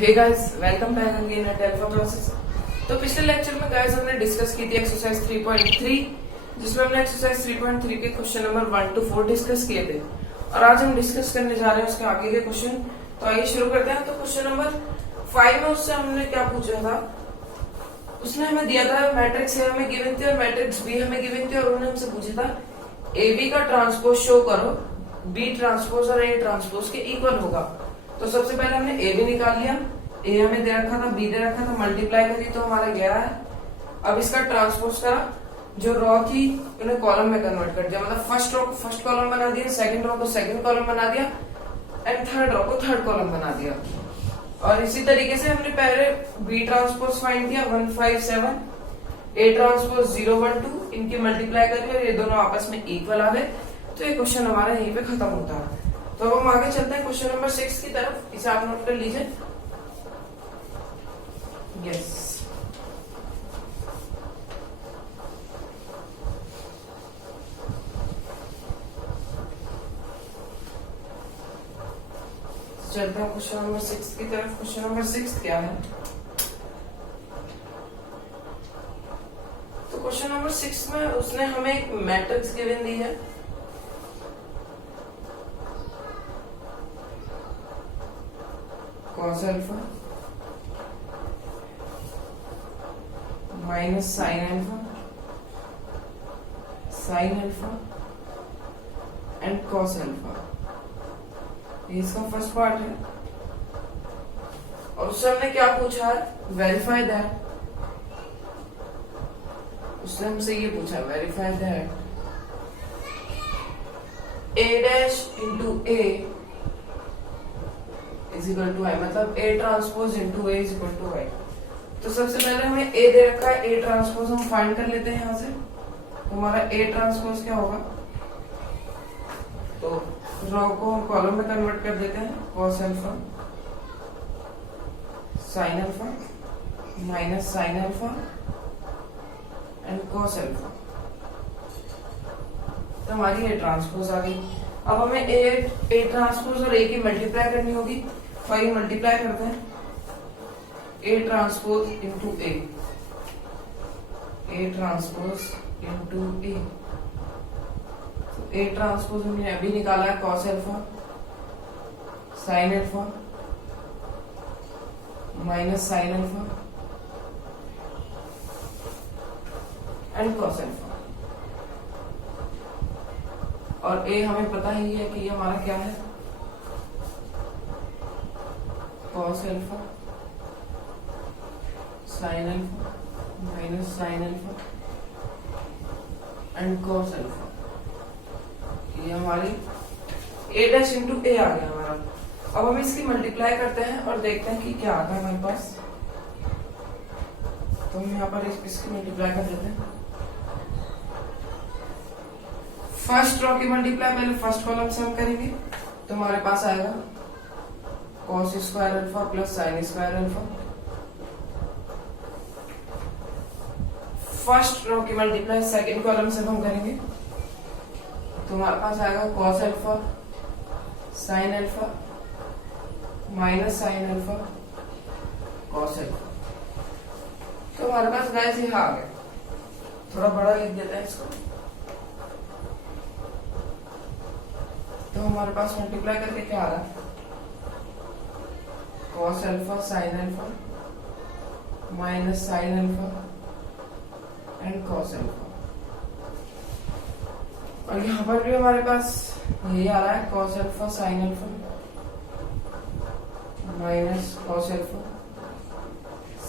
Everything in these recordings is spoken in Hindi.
Hey guys, welcome back again at Alpha Process. तो पिछले लेक्चर में गाइस हमने डिस्कस की थी एक्सरसाइज 3.3, जिसमें हमने एक्सरसाइज 3.3 के क्वेश्चन नंबर 1 to 4 डिस्कस किए थे। और आज हम डिस्कस करने जा रहे हैं उसके आगे के क्वेश्चन। तो आइए शुरू करते हैं। तो क्वेश्चन नंबर 5 में उससे हमने क्या पूछा था, उसने हमें दिया था मैट्रिक्स ए हमें गिवन थी और मैट्रिक्स बी हमें गिवन थी, और उन्होंने हमसे पूछा था ए बी का ट्रांसपोज शो करो, बी ट्रांसपोज और ए ट्रांसपोज के इक्वल होगा। तो सबसे पहले हमने ए बी निकाल लिया, ए हमें दे रखा था, बी दे रखा था, मल्टीप्लाई करी तो हमारा 11 है। अब इसका ट्रांसपोज करा, जो रॉ थी उन्हें कॉलम में कन्वर्ट कर दिया, मतलब फर्स्ट रो को फर्स्ट कॉलम बना दिया, सेकंड रो को सेकंड कॉलम बना दिया एंड थर्ड रो को थर्ड कॉलम बना दिया। और इसी तरीके से हमने पहले बी ट्रांसपोज फाइंड किया 157, ए ट्रांसपोज 012, इनकी मल्टीप्लाई करी और ये दोनों आपस में इक्वल आ गए। तो ये क्वेश्चन हमारा यहीं पे खत्म होता है। तो अब हम आगे चलते हैं क्वेश्चन नंबर 6 की तरफ। इसे आप नोट कर लीजिए। यस, चलते हैं क्वेश्चन नंबर 6 की तरफ। क्वेश्चन नंबर 6 क्या है? तो क्वेश्चन नंबर 6 में उसने हमें एक मैट्रिक्स गिवन दी है, cos alpha minus sine alpha, sine alpha and cos alpha. ये इसका फर्स्ट पार्ट है। और उससे हमने क्या पूछा है? Verify that. उसने हमसे ये पूछा, verify that A dash into A is equal to I, मतलब A transpose into A is equal to I. तो सबसे पहले हमें ए दे रखा है, ए ट्रांसपोज हम फाइंड कर लेते हैं यहाँ से। तो हमारा ए ट्रांसपोज क्या होगा? तो रॉ को हम कॉलम में कन्वर्ट कर देते हैं, cos alpha sine alpha minus sine alpha and cos alpha. तो हमारी ए ट्रांसपोज आ गई। अब हमें ए ट्रांसपोज और ए की मल्टीप्लाई करनी होगी। तो आइए मल्टीप्लाई करते हैं, A transpose into A, A transpose into A. A transpose हमने अभी निकाला है, cos alpha sine alpha minus sine alpha and cos alpha. और ए हमें पता ही है कि ये हमारा क्या है, cos alpha sine alpha minus sine alpha and cos alpha. ये हमारी ए डैश इंटू ए आ गया हमारा। अब हम इसकी मल्टीप्लाई करते हैं और देखते हैं कि क्या आता है हमारे पास। तो हम यहाँ पर इसकी मल्टीप्लाई कर देते हैं। फर्स्ट रो की मल्टीप्लाई पहले फर्स्ट कॉलम से हम करेंगे। तो हमारे पास आएगा cos square alpha plus sine square alpha. First row की मल्टीप्लाई सेकंड कॉलम से हम करेंगे। तो हमारे पास आएगा cos alpha sine alpha minus sine alpha cos alpha. तो हमारे पास गाइस ये आ गया। थोड़ा बड़ा लिख देते हैं इसको। तो हमारे पास मल्टीप्लाई करके क्या आ रहा है, cos alpha sine alpha minus sine alpha and cos alpha. और यहाँ पर भी हमारे पास यही आ रहा है, cos alpha sine alpha minus cos alpha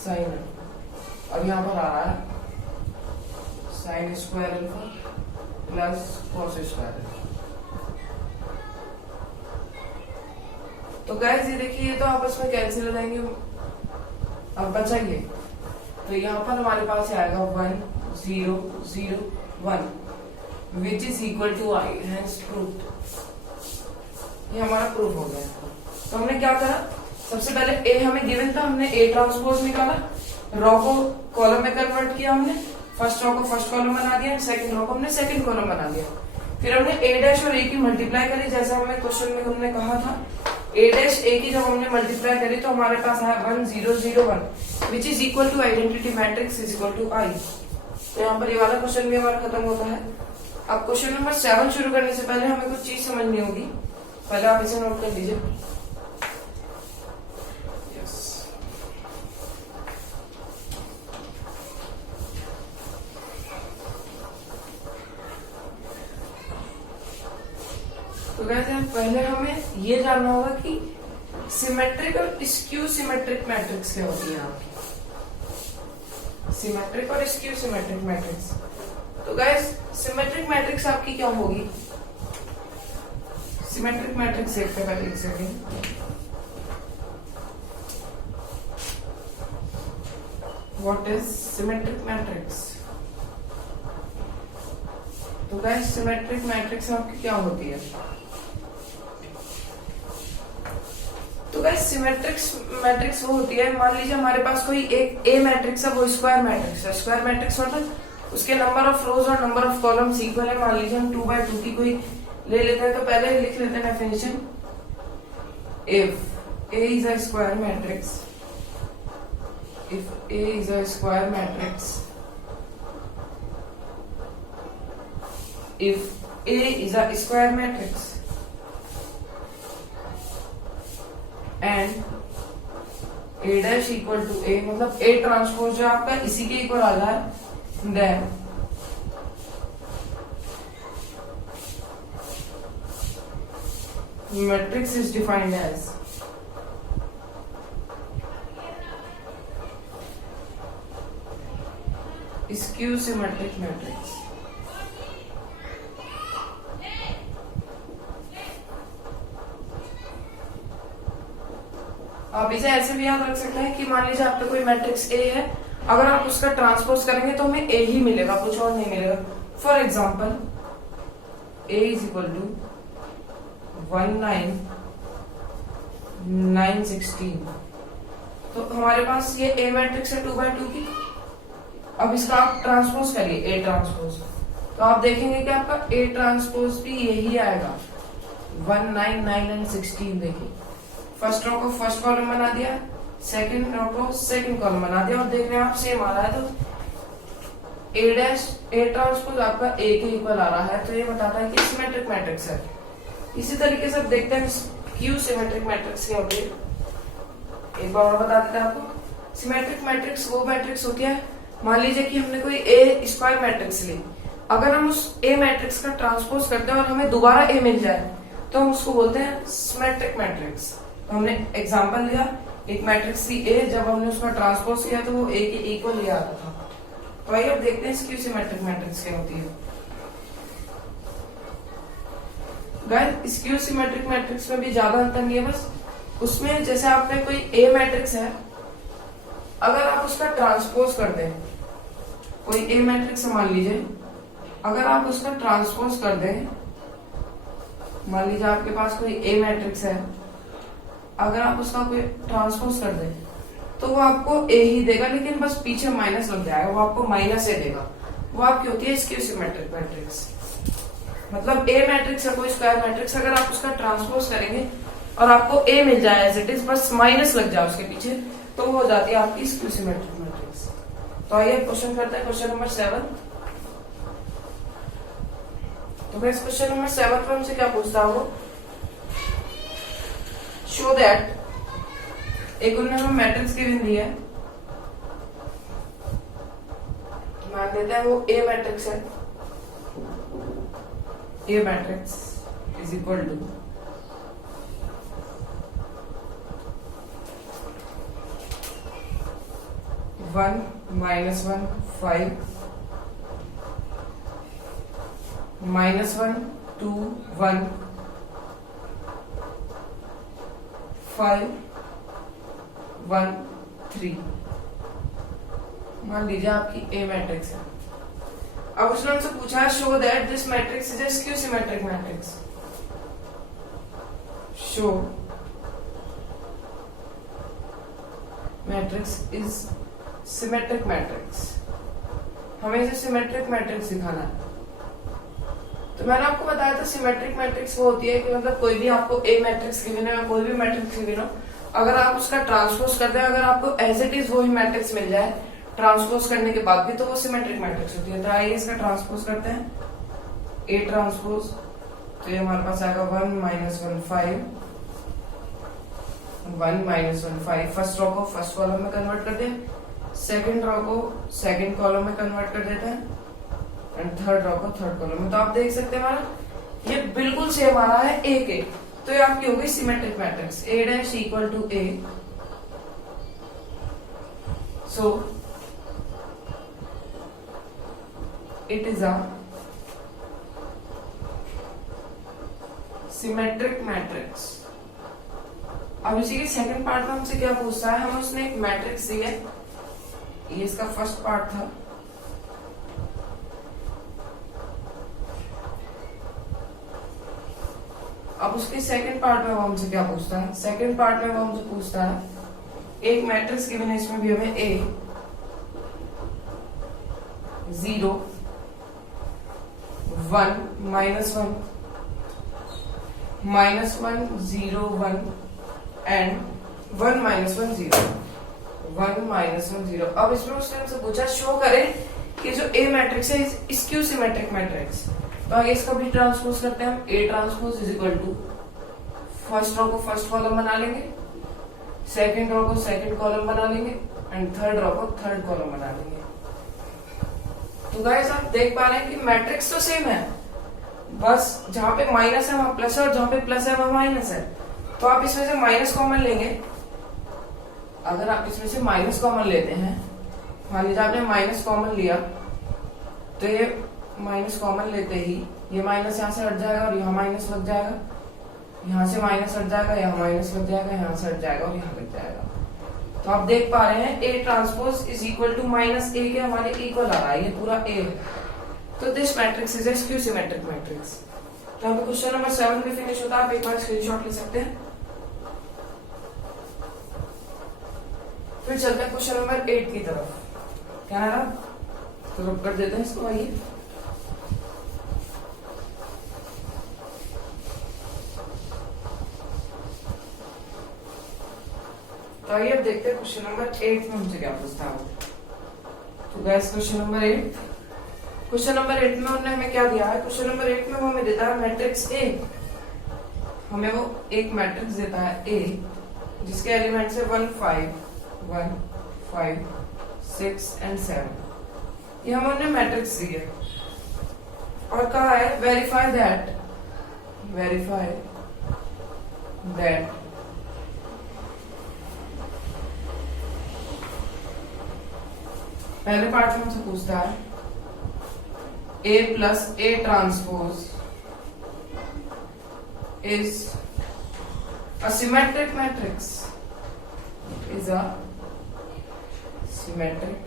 sine alpha. और यहाँ पर आ रहा है sign square alpha plus cos square alpha. तो गाइस ये देखिए, ये तो आपस में कैंसिल हो जाएंगे। अब बचाइए, तो यहाँ पर हमारे पास आएगा 1 0 0 1 which is equal to I, hence proved. ये हमारा प्रूफ हो गया। तो हमने क्या करा, सबसे पहले ए हमें गिवन था, हमने ए ट्रांसपोज निकाला, रॉ को कॉलम में कन्वर्ट किया हमने, फर्स्ट रो को फर्स्ट कॉलम बना दिया, सेकंड रो को हमने सेकंड कॉलम बना दिया। फिर हमने ए डैश और ए की मल्टीप्लाई करी, जैसा हमें क्वेश्चन में हमने कहा था। ए डैश ए की जब हमने मल्टीप्लाई करी तो हमारे पास आया 1 0 0 1 which is equal to identity matrix is equal to I. तो यहाँ पर ये वाला क्वेश्चन भी हमारा खत्म होता है। अब क्वेश्चन नंबर 7 शुरू करने से पहले हमें कुछ चीज समझनी होगी, पहले आप इसे नोट कर लीजिए। तो वैसे पहले हमें ये जानना होगा कि सिमेट्रिक और स्क्यू सिमेट्रिक मैट्रिक्स क्या होती है आपकी। सिमेट्रिक और स्क्यू सिमेट्रिक मैट्रिक्स। तो गाइस सिमेट्रिक मैट्रिक्स आपकी क्या होगी? सिमेट्रिक मैट्रिक्स देखते हैं पहले एक second. What is symmetric matrix? तो गाइस सिमेट्रिक मैट्रिक्स आपकी क्या होती है? तो गाइस सिमेट्रिक्स मैट्रिक्स वो होती है, मान लीजिए हमारे पास कोई एक ए मैट्रिक्स है, वो स्क्वायर मैट्रिक्स है। स्क्वायर मैट्रिक्स मतलब उसके नंबर ऑफ रोज और नंबर ऑफ कॉलम्स इक्वल है। मान लीजिए हम 2x2 की कोई ले लेते हैं, तो पहले लिख लेते हैं definition. If A is a square matrix, if A is a square matrix, if A is a square matrix and A dash equal to A, मतलब A ट्रांसपोज जो आपका इसी के इक्वल आ रहा है, then matrix is defined as skew symmetric matrix। आप इसे ऐसे भी याद रख सकते हैं कि मान लीजिए आपका कोई मैट्रिक्स ए है, अगर आप उसका ट्रांसपोज करेंगे तो हमें ए ही मिलेगा, कुछ और नहीं मिलेगा। For example A is equal to 1 9 9 16, तो हमारे पास ये ए मैट्रिक्स है 2x2 की। अब इसका आप ट्रांसपोज करिए ए ट्रांसपोज, तो आप देखेंगे कि आपका ए ट्रांसपोज भी यही आएगा 1 9 9 एंड 16। देखिए फर्स्ट रो को फर्स्ट कॉलम बना दिया, सेकंड रो को सेकंड कॉलम बना दिया, और देख रहे हैं आप सेम आ रहा है। तो ए डैश ए ट्रांसपोज आपका ए के इक्वल आ रहा है, तो ये बताता है कि सिमेट्रिक मैट्रिक्स है। इसी तरीके से देखते हैं क्यू सिमेट्रिक मैट्रिक्स क्या होती है। एक बार और बता देते हैं आपको। सिमेट्रिक मैट्रिक्स वो मैट्रिक्स होती है, मान लीजिए कि हमने कोई ए स्क्वायर मैट्रिक्स ली, अगर हम उस ए मैट्रिक्स का ट्रांसपोज करते हैं और हमें दोबारा ए मिल जाए तो हम उसको बोलते हैं सिमेट्रिक मैट्रिक्स। हमने एग्जांपल लिया, एक मैट्रिक्स थी ए, जब हमने उसका ट्रांसपोज किया तो वो ए के इक्वल ही आता था। तो आइए अब देखते हैं स्क्यू सिमेट्रिक मैट्रिक्स क्या होती है। गाइस स्क्यू सिमेट्रिक मैट्रिक्स में भी ज्यादा अंतर नहीं है, बस उसमें जैसे आपने कोई ए मैट्रिक्स है, अगर आप उसका ट्रांसपोज कर दें, कोई ए मैट्रिक्स मान लीजिए, अगर आप उसका ट्रांसपोज कर दें, मान लीजिए आपके पास कोई ए मैट्रिक्स है, अगर आप उसका कोई ट्रांसपोज कर दें तो वो आपको ए ही देगा, लेकिन बस पीछे माइनस लग जाएगा, वो आपको माइनस ए देगा। वो आपकी होती है स्क्यू सिमेट्रिक मैट्रिक्स। मतलब ए मैट्रिक्स है कोई स्क्वायर मैट्रिक्स, अगर आप उसका ट्रांसपोज करेंगे और आपको ए मिल जाए एज इट इज, बस माइनस लग जाए उसके पीछे, तो वो हो जाती है आपकी स्क्यू सिमेट्रिक मैट्रिक्स। तो आइए क्वेश्चन करते हैं, क्वेश्चन नंबर 7। तो मैं इस क्वेश्चन नंबर 7 में हमसे क्या पूछता हूँ, शो दैट, एक उन्होंने हमें मैट्रिक्स गिवन दिया है, मान लेते हैं वो ए मैट्रिक्स है। ए मैट्रिक्स इज इक्वल टू 1 -1 5 -1 2 1 5 1 3। मान लीजिए आपकी ए मैट्रिक्स है। अब उसने हमसे पूछा show that this matrix is A skew symmetric matrix. Show matrix is symmetric matrix. हमें इसे सिमेट्रिक मैट्रिक्स दिखाना है। तो मैंने आपको बताया था सिमेट्रिक मैट्रिक्स वो होती है कि मतलब कोई भी आपको ए मैट्रिक्स गिवन है, कोई भी मैट्रिक्स गिवन हो, अगर आप उसका ट्रांसपोज करते हैं, अगर आपको एज इट इज वही मैट्रिक्स मिल जाए ट्रांसपोज करने के बाद भी, तो वो सिमेट्रिक मैट्रिक्स होती है। तो आइए इसका ट्रांसपोज करते हैं, ए ट्रांसपोज। तो ये हमारे पास आएगा 1 - 1 5, 1 - 1 5। फर्स्ट रो को फर्स्ट कॉलम में कन्वर्ट कर दें, सेकंड रो को सेकंड कॉलम में कन्वर्ट कर देते हैं, एंड थर्ड रो को थर्ड कॉलम में। तो आप देख सकते हैं हमारा ये बिल्कुल सेम आ रहा है ए के, तो ये आपकी होगी symmetric matrix. A dash equal to A, so it is a symmetric matrix. अब इसी के सेकंड पार्ट में हमसे क्या पूछता है, हम उसने एक मैट्रिक्स दी है, ये इसका फर्स्ट पार्ट था। अब उसके सेकंड पार्ट में वो हमसे क्या पूछता है, सेकंड पार्ट में वो हमसे पूछता है एक मैट्रिक्स गिवन है, इसमें भी हमें ए 0 1 -1 -1 0 1 एंड 1 -1 0 1 -1 0। अब इसमें उसने हमसे पूछा शो करे कि जो ए मैट्रिक्स है इसक्यू सिमेट्रिक मैट्रिक्स। तो आगे इसका भी ट्रांसपोज करते हैं हम। A transpose is equal to first row को फर्स्ट कॉलम बना लेंगे, सेकंड रो को सेकंड कॉलम बना लेंगे, एंड थर्ड रो को थर्ड कॉलम बना लेंगे। तो गाइस आप देख पा रहे हैं कि मैट्रिक्स तो सेम है, बस जहां पे माइनस है वहां प्लस है, और जहां पे प्लस है वहां माइनस है। तो आप इसमें से माइनस कॉमन लेंगे। अगर आप इसमें से माइनस कॉमन लेते हैं, मान लीजिए आपने माइनस कॉमन लिया, तो ये माइनस कॉमन लेते ही ये माइनस यहाँ से हट जाएगा और यहाँ माइनस लग जाएगा, यहाँ से माइनस हट जाएगा, यहाँ माइनस लग जाएगा, यहाँ से हट जाएगा और यहाँ लग जाएगा। तो आप देख पा रहे हैं A transpose is equal to minus A के हमारे इक्वल आ रहा है, ये पूरा ए है। तो this matrix is A skew symmetric matrix. तो यहाँ पे क्वेश्चन नंबर 7 भी फिनिश होता है, आप एक बार स्क्रीनशॉट ले सकते हैं। फिर चलते हैं क्वेश्चन नंबर 8 की तरफ। क्या है ना, तो रब कर देते हैं इसको। आइए तो आइए अब देखते हैं क्वेश्चन नंबर 8 में हमसे क्या पूछता है। तो guys question number 8, question number 8 में उन्होंने हमें क्या दिया है, क्वेश्चन नंबर 8 में वो हमें देता है मैट्रिक्स ए। हमें वो एक मैट्रिक्स देता है ए जिसके एलिमेंट्स है 1 5 1 5 6 एंड 7। ये हमने मैट्रिक्स दी है और कहा है वेरीफाई दैट पहले पार्ट में हमसे पूछता है A plus A transpose is a symmetric matrix, is a symmetric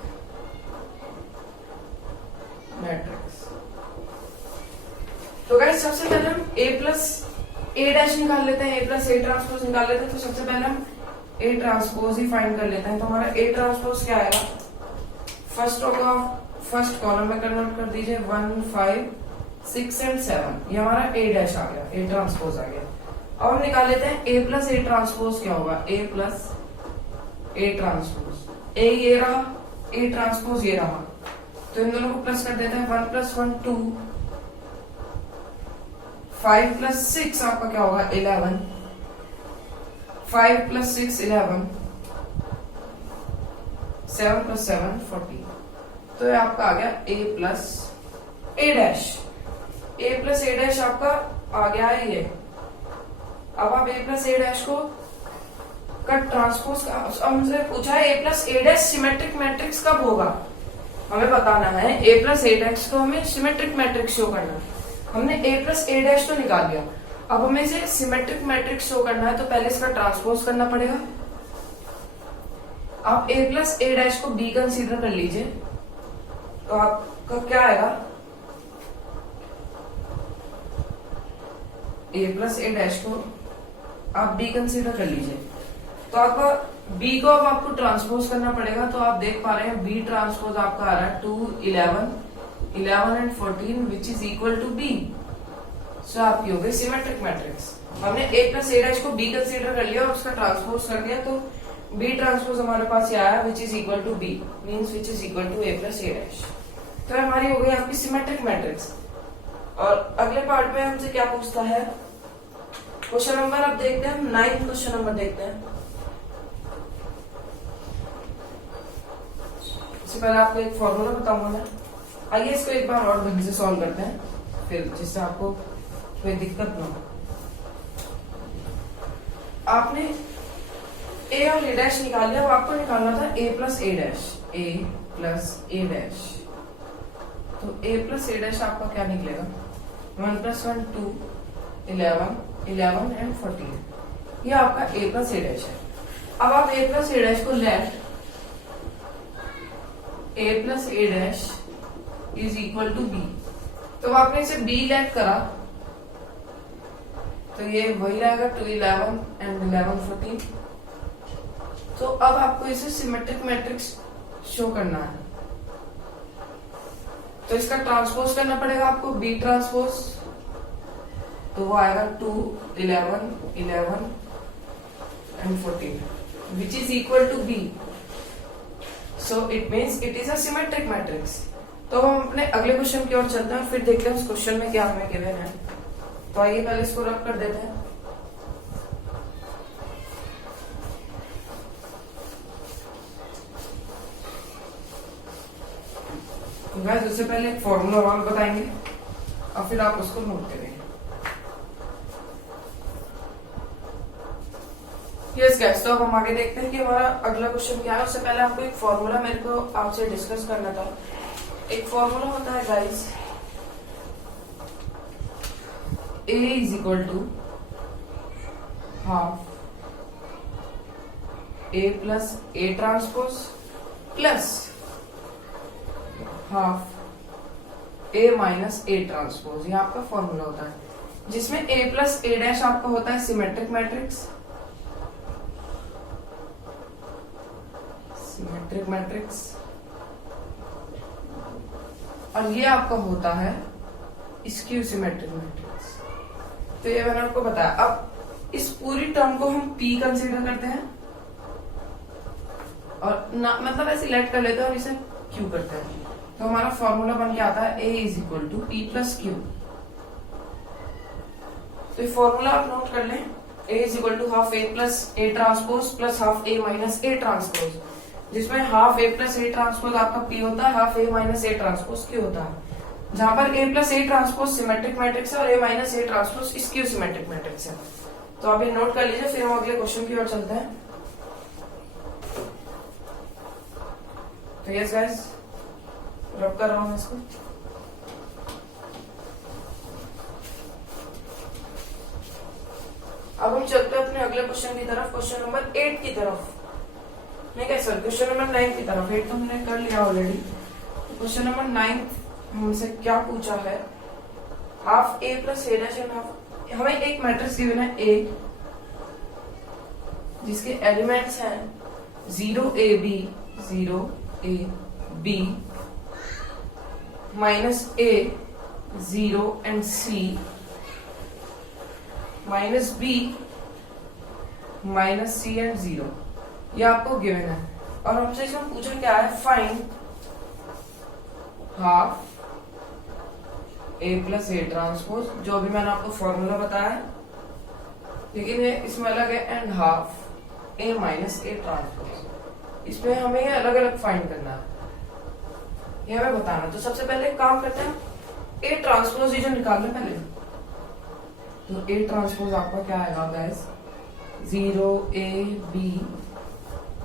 matrix. तो गाइस सबसे पहले हम a प्लस ए डैश निकाल लेते हैं, a प्लस ए ट्रांसपोज निकाल लेते हैं। तो सबसे पहले हम a ट्रांसपोज ही फाइंड कर लेते हैं। तो हमारा a ट्रांसपोज क्या आएगा, फर्स्ट रो को फर्स्ट कॉलम में कन्वर्ट कर दीजिए, 1 5 6 एंड 7। ये हमारा a डैश आ गया, a ट्रांसपोज आ गया। अब हम निकाल लेते हैं a प्लस ए ट्रांसपोज क्या होगा, a प्लस ए ट्रांसपोज। ए ये रहा, ए ट्रांसपोज ये रहा, तो इन दोनों को प्लस कर देते हैं। 1 + 1 2, 5 + 6 आपका क्या होगा 11, 5 + 6 11, 7 + 7 40। तो ये आपका आ गया a plus A dash. a plus A dash आपका आ गया है ये। अब आप a प्लस ए डैश को का ट्रांसपोज हमसे पूछा है a plus A dash symmetric matrix कब होगा, हमें बताना है। a प्लस ए डैश को हमें सिमेट्रिक मैट्रिक्स शो करना है। हमने a प्लस ए डैश तो निकाल लिया, अब हमें इसे सिमेट्रिक मैट्रिक्स शो करना है, तो पहले इसका ट्रांसपोज करना पड़ेगा। आप a प्लस ए डैश को b कंसीडर कर लीजिए, तो आपका क्या आएगा, a प्लस ए डैश को आप b कंसीडर कर लीजिए, तो आपका b को अब आपको ट्रांसपोज करना पड़ेगा। तो आप देख पा रहे हैं b ट्रांसपोज आपका आ रहा है 2 11 11 and 14 which is equal to b। So आपकी हो गई सिमेट्रिक मैट्रिक्स। हमने a प्लस ए डैश को b कंसीडर कर लिया और उसका ट्रांसपोज कर दिया, तो b ट्रांसपोज हमारे पास ये आया which is equal to b means which is equal to a plus A dash. तो हमारी हो गई आपकी सिमेट्रिक मैट्रिक्स। और अगले पार्ट में हमसे क्या पूछता है, क्वेश्चन नंबर अब देखते हैं, 9 क्वेश्चन नंबर देखते हैं। इससे पहले आपको एक फॉर्मूला बताऊंगा मैं, आइए इसको एक बार और ढंग से सॉल्व करते हैं फिर, जिससे आपको कोई दिक्कत ना हो। आपने a और a डैश निकाल लिया, अब आपको निकालना था a plus A dash, a plus A dash. तो a प्लस ए डैश आपका क्या निकलेगा, 1 प्लस 1 2 11 11 एंड 14, ये आपका a प्लस ए डैश है। अब आप a प्लस ए डैश को let a plus A dash is equal to b, तो आपने इसे b लेट करा तो ये वही रहेगा 2 11 एंड 11 14। तो अब आपको इसे सिमेट्रिक मैट्रिक्स शो करना है, तो इसका ट्रांसपोज करना पड़ेगा आपको b ट्रांसपोज, तो वो आएगा 2 11 11 and 14 which is equal to b, so it means it is a symmetric matrix. तो हम अपने अगले क्वेश्चन की ओर चलते हैं, फिर देखते हैं उस क्वेश्चन में क्या हमें गिवन है। तो आइए पहले इसको रब कर देते हैं। गाइस उससे पहले एक फॉर्मूला और बताएंगे और फिर आप उसको नोट करेंगे। यस गाइस, तो अब हम आगे देखते हैं कि हमारा अगला क्वेश्चन क्या है। उससे पहले आपको एक फॉर्मूला मेरे को आपसे डिस्कस करना था। एक फॉर्मूला होता है guys, a is equal to half a plus A transpose plus half a minus A transpose, ये आपका फॉर्मूला होता है, जिसमें a प्लस ए डैश आपका होता है सिमेट्रिक मैट्रिक्स, सिमेट्रिक मैट्रिक्स, और ये आपका होता है स्क्यू सिमेट्रिक मैट्रिक्स। तो ये मैंने आपको बताया। अब इस पूरी टर्म को हम p कंसीडर करते हैं और ना मतलब ऐसे लेट कर लेते हैं और इसे q करते हैं, तो हमारा फॉर्मूला बन के आता है a is equal to p plus q. तो ये फॉर्मूला आप नोट कर लें, a is equal to half a plus A transpose plus half a minus A transpose, जिसमें half a plus A transpose आपका p होता है, half a minus A transpose q होता है। जहां पर a plus A transpose symmetric matrix है और a minus A transpose skew symmetric matrix है। तो आप ये नोट कर लीजिए, फिर हम अगले क्वेश्चन की ओर चलते हैं। तो यस गाइस, रब कर रहा हूं इसको। अब हम चलते हैं अपने अगले क्वेश्चन की तरफ, क्वेश्चन नंबर 8 की तरफ, नहीं क्या सर, क्वेश्चन नंबर 9 की तरफ। 8 तो हमने कर लिया ऑलरेडी। क्वेश्चन नंबर 9 हमसे क्या पूछा है, half a plus A dash and half, हमें एक मैट्रिक्स गिवन है a जिसके एलिमेंट्स हैं 0ab 0ab minus a 0 and c minus b minus c and 0, ये आपको गिवन है। और हमसे इसमें पूछा क्या है, find half a plus A transpose, जो भी मैंने आपको फॉर्मूला बताया, लेकिन ये इसमें अलग है, and half a minus A transpose. इसमें हमें ये अलग अलग फाइंड करना है, ये हमें बताना। तो सबसे पहले एक काम करते हैं, a ट्रांसपोज ये जो निकाल लें पहले, तो a ट्रांसपोज आपका क्या आएगा guys, 0ab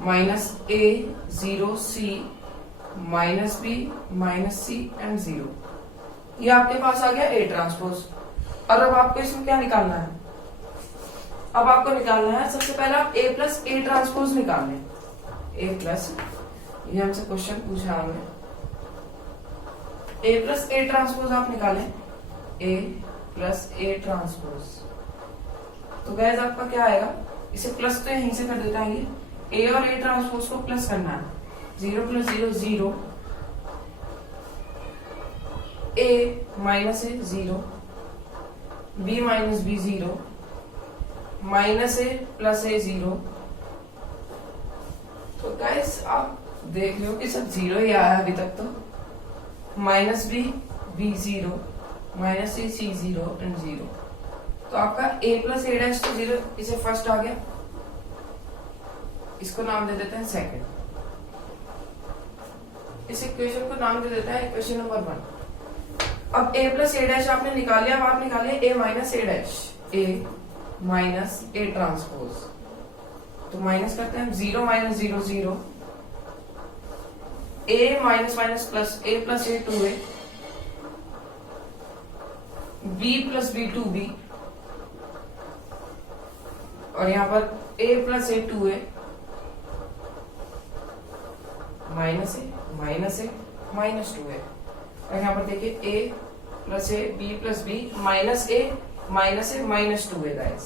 minus a 0c minus b minus c and 0, ये आपके पास आ गया a ट्रांसपोज। और अब आपको इसमें क्या निकालना है, अब आपको निकालना है सबसे पहले आप a प्लस ए ट्रांसपोज निकाल लें, a प्लस, ये हमसे क्वेश्चन पूछा हमने, a प्लस ए ट्रांसपोज आप निकालें, a प्लस ए ट्रांसपोज। तो गैस आपका क्या आएगा, इसे प्लस तो यहीं से कर देता है, ये a और a ट्रांसपोज को प्लस करना है, 0 प्लस 0 0, a माइनस है 0 बी माइनस बी 0, माइनस ए प्लस ए 0। तो गाइस आप देख लो कि सब 0 ही आया अभी तक। तो minus B B 0, minus C C 0 and 0। तो आपका a प्लस ए डैश तो 0, इसे फर्स्ट आ गया, इसको नाम दे देते हैं सेकंड। इस इक्वेशन को नाम दे देते हैं इक्वेशन नंबर 1। अब a प्लस ए डैश आपने निकाल लिया। अब आप निकालिए a minus A dash, a minus A transpose. तो माइनस करते हैं 0 minus 0 0, a minus minus plus a plus A 2a, b plus b 2b, और यहां पर a plus A 2a, minus A minus A minus 2a। और यहां पर देखिए a plus A b plus b minus A minus 2a guys,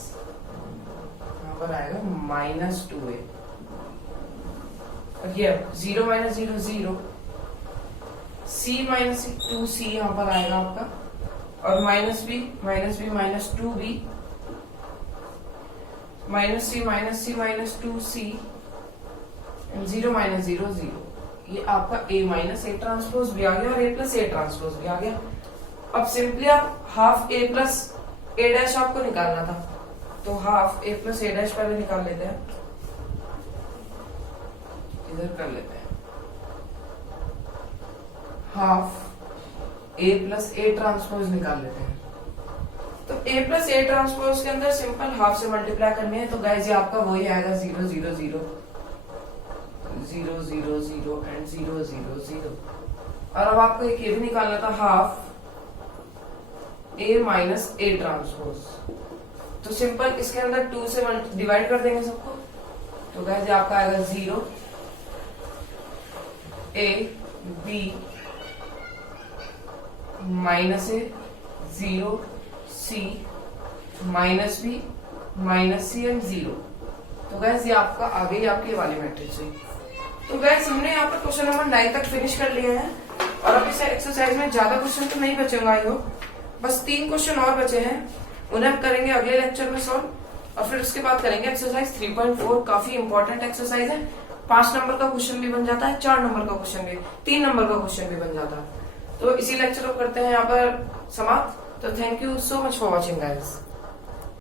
यहां पर आएगा माइनस 2a। और ये 0 माइनस 0 0, c माइनस 2c यहां पर आएगा आपका, और minus b minus 2b, minus c minus 2c, 0 minus 0 0। ये आपका a माइनस ए ट्रांसपोज भी आ गया और a प्लस ए ट्रांसपोज भी आ गया। अब सिंपली आप half a plus A dash आपको निकालना था, तो half a plus A dash पहले निकाल लेते हैं, इधर कर लेते हैं। Half a plus A transpose निकाल लेते हैं। तो a प्लस ए ट्रांसपोज के अंदर सिंपल हाफ से मल्टीप्लाई करनी है। तो गाइस ये आपका वही आएगा 0 0 0 0 0 0 एंड 0 0 0। और अब आपको एक ये भी निकालना था, half a minus A transpose. तो सिंपल इसके अंदर 2 से डिवाइड कर देंगे सबको। तो गाइस ये आपका आएगा 0 a b minus A 0 c minus b minus C and 0। तो गैस ये आपका आ गई आपकी वाली मैट्रिक्स है। तो गैस हमने यहाँ पर क्वेश्चन नंबर 9 तक फिनिश कर लिए हैं, और अब इस एक्सरसाइज में ज्यादा क्वेश्चन तो नहीं बचेंगे आई होप, बस 3 क्वेश्चन और बचे हैं, उन्हें हम करेंगे अगले लेक्चर में सॉल्व। और फिर उसके बाद करेंगे एक्सरसाइज 3.4, काफी इंपॉर्टेंट एक्सरसाइज है। 5 नंबर का क्वेश्चन भी बन जाता है, 4 नंबर का क्वेश्चन भी, 3 नंबर का क्वेश्चन भी बन जाता है। तो इसी लेक्चर को करते हैं यहाँ पर समाप्त। तो thank you so much for watching guys.